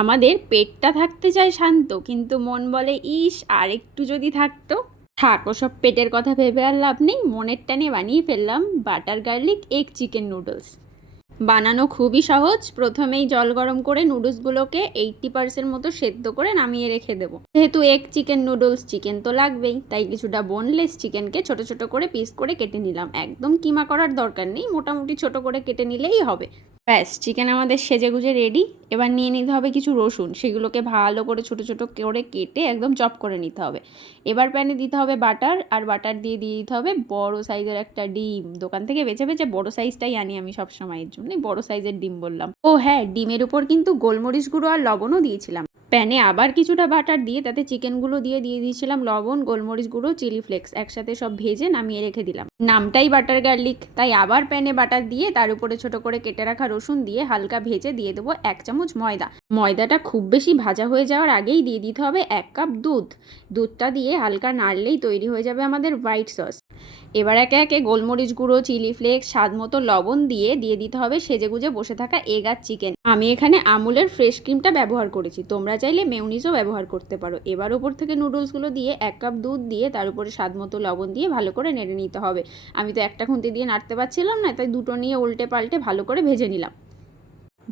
আমাদের পেটটা থাকতে চায় শান্ত, কিন্তু মন বলে ইস আর একটু যদি থাকতো। থাক ওসব পেটের কথা ভেবে আর লাভ নেই, মনের টানে বানিয়ে ফেললাম butter garlic egg chicken noodles. বানানো খুবই সহজ। প্রথমেই জল গরম করে নুডলসগুলোকে 80% মতো সেদ্ধ করে নামিয়ে রেখে দেবো। যেহেতু এগ চিকেন নুডলস, চিকেন তো লাগবেই, তাই কিছুটা বোনলেস চিকেনকে ছোট ছোট করে পিস করে কেটে নিলাম। একদম কিমা করার দরকার নেই, মোটামুটি ছোট করে কেটে নিলেই হবে। ব্যাস, চিকেন আমাদের সেজে গুজে রেডি। এবার নিয়ে নিতে হবে কিছু রসুন, সেগুলোকে ভালো করে ছোট ছোট করে কেটে একদম চপ করে নিতে হবে। এবার প্যানে দিতে হবে বাটার, আর বাটার দিয়ে দিতে হবে বড় সাইজের একটা ডিম। দোকান থেকে বেছে বেছে বড় সাইজটাই আনি আমি সব সময়ের জন্যই বড় সাইজের ডিম বললাম। ও হ্যাঁ, ডিমের উপর কিন্তু গোলমরিচ গুঁড়ো আর লবণও দিয়েছিলাম। প্যানে আবার কিছুটা বাটার দিয়ে তাতে চিকেনগুলো দিয়ে দিয়েছিলাম লবণ, গোলমরিচ গুঁড়ো, চিলি ফ্লেক্স, একসাথে সব ভেজে নামিয়ে রেখে দিলাম। নামটাই বাটার গার্লিক, তাই আবার প্যানে বাটার দিয়ে তার উপরে ছোট করে কেটে রাখা রসুন দিয়ে হালকা ভেজে দিয়ে দেবো 1 চামচ ময়দা। ময়দাটা খুব বেশি ভাজা হয়ে যাওয়ার আগেই দিয়ে দিতে হবে 1 কাপ দুধ। দুধটা দিয়ে হালকা নাড়লেই তৈরি হয়ে যাবে আমাদের হোয়াইট সস। এবার একে একে গোলমরিচ গুঁড়ো, চিলি ফ্লেক্স, স্বাদ মতো লবণ দিয়ে দিতে হবে সেজেগুজে বসে থাকা এগ আর চিকেন। আমি এখানে আমুলের ফ্রেশ ক্রিমটা ব্যবহার করেছি, তোমরা চাইলে মেয়োনিজও ব্যবহার করতে পারো। এবার ওপর থেকে নুডলসগুলো দিয়ে 1 কাপ দুধ দিয়ে তার উপরে স্বাদ মতো লবণ দিয়ে ভালো করে নেড়ে নিতে হবে। আমি তো একটা খুন্তি দিয়ে নাড়তে পারছিলাম না, তাই দুটো নিয়ে উল্টে পাল্টে ভালো করে ভেজে নিলাম।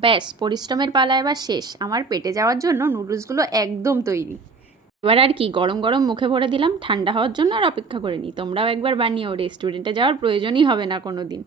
ব্যাস, পরিশ্রমের পালা এবার শেষ। আমার পেটে যাওয়ার জন্য নুডলসগুলো একদম তৈরি। এবার আর কি, গরম গরম মুখে ভরে দিলাম, ঠান্ডা হওয়ার জন্য আর অপেক্ষা করে নি। তোমরাও একবার বানিও, রেস্টুরেন্টে যাওয়ার প্রয়োজনই হবে না কোনো দিন।